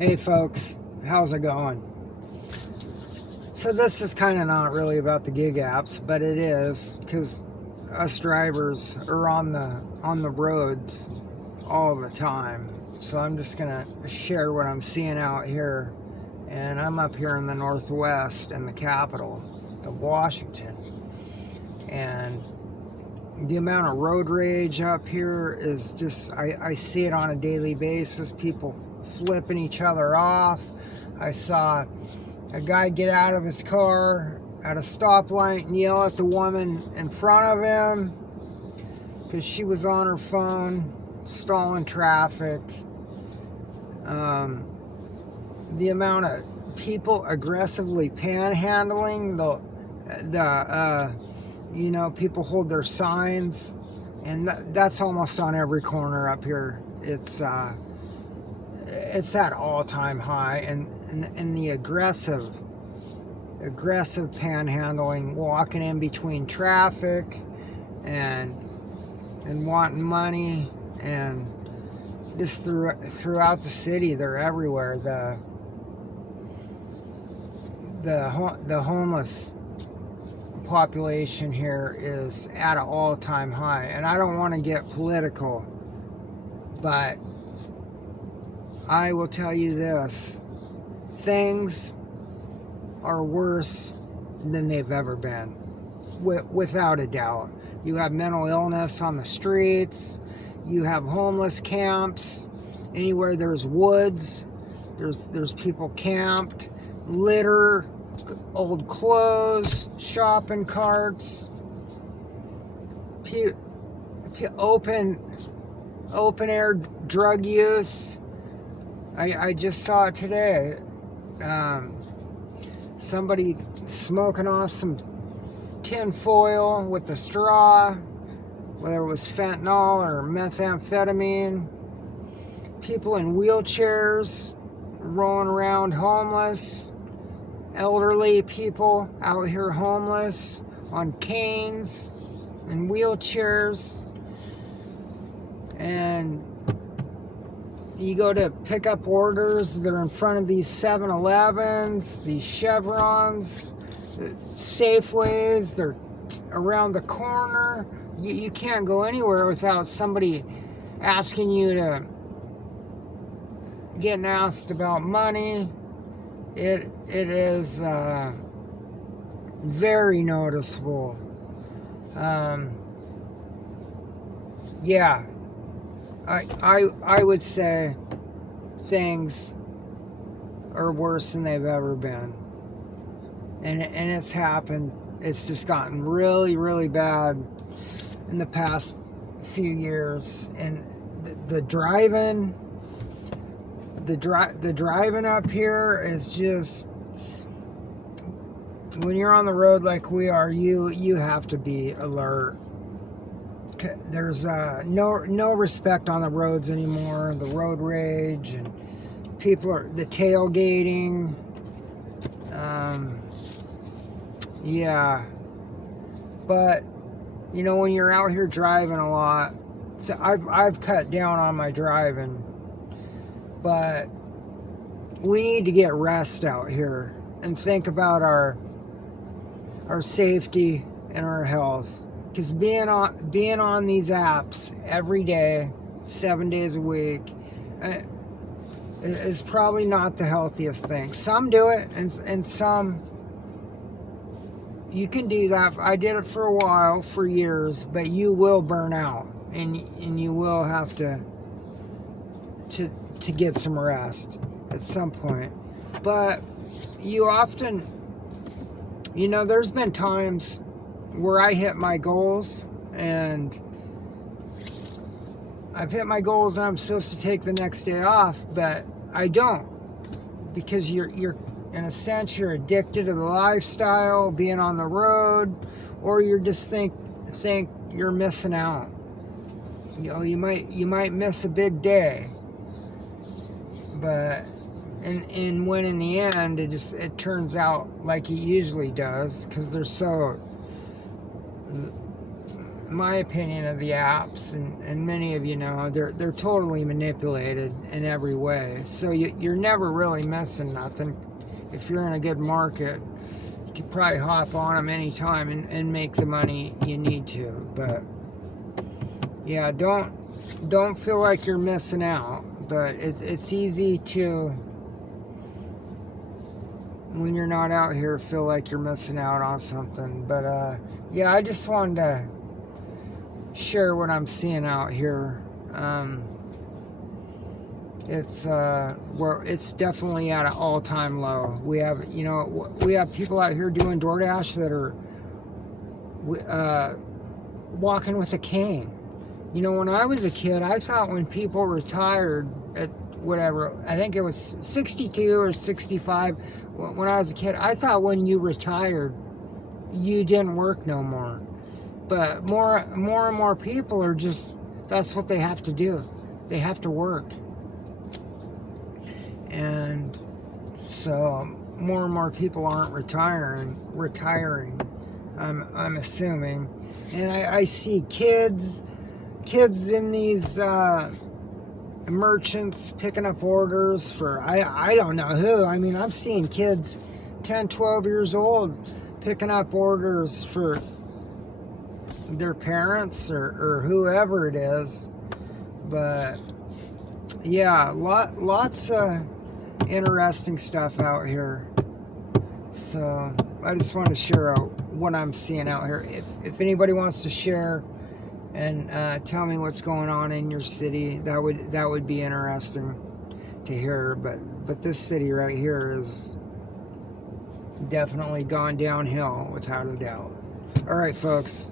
Hey folks, how's it going? So this is kind of not really about the gig apps, but it is because us drivers are on the roads all the time. So I'm just gonna share what I'm seeing out here, and I'm up here in the Northwest in the capital of Washington, and the amount of road rage up here is just I see it on a daily basis. People flipping each other off. I saw a guy get out of his car at a stoplight and yell at the woman in front of him because she was on her phone stalling traffic. The amount of people aggressively panhandling, people hold their signs, and that's almost on every corner up here. It's at all-time high, and the aggressive panhandling, walking in between traffic, and wanting money, and just throughout the city, they're everywhere. The homeless population here is at an all-time high, and I don't want to get political, but I will tell you this: things are worse than they've ever been, without a doubt. You have mental illness on the streets. You have homeless camps. Anywhere there's woods, there's people camped. Litter, old clothes, shopping carts, open air drug use. I just saw it today. Somebody smoking off some tin foil with a straw, whether it was fentanyl or methamphetamine. People in wheelchairs rolling around homeless. Elderly people out here homeless on canes and wheelchairs. And you go to pick up orders, they're in front of these 7-Elevens, these Chevrons, Safeways, they're around the corner. You can't go anywhere without somebody asking you to, getting asked about money. It is very noticeable. Yeah, I would say things are worse than they've ever been, and it's happened. It's just gotten really, really bad in the past few years, and the driving up here is just, when you're on the road like we are, you have to be alert. There's no respect on the roads anymore. The road rage, and people are the tailgating. Yeah, but when you're out here driving a lot, I've cut down on my driving, but we need to get rest out here and think about our safety and our health. Because being on these apps every day, 7 days a week, is probably not the healthiest thing. Some do it, and some, you can do that. I did it for a while, for years, but you will burn out, and you will have to get some rest at some point. But you often, there's been times where I hit my goals, and I've hit my goals, and I'm supposed to take the next day off, but I don't, because you're in a sense, you're addicted to the lifestyle, being on the road, or you just think you're missing out. You might miss a big day, but and when in the end it turns out like it usually does, because they're so my opinion of the apps, and many of you know, they're totally manipulated in every way. So you're never really missing nothing. If you're in a good market, you could probably hop on them anytime and make the money you need to. But yeah, don't feel like you're missing out. But it's easy to, when you're not out here, feel like you're missing out on something. But yeah, I just wanted to share what I'm seeing out here. It's definitely at an all-time low. We have people out here doing DoorDash that are walking with a cane. You know, when I was a kid, I thought when people retired at whatever, I think it was 62 or 65, when I was a kid, I thought when you retired, you didn't work no more. But more and more people are just, that's what they have to do. They have to work. And so more and more people aren't retiring. I'm assuming. And I see kids in these merchants picking up orders for I don't know who. I mean, I'm seeing kids 10, 12 years old picking up orders for their parents or whoever it is. But yeah, lots of interesting stuff out here. So I just want to share what I'm seeing out here. If anybody wants to share and tell me what's going on in your city, that would be interesting to hear. But this city right here is definitely gone downhill without a doubt. All right, folks.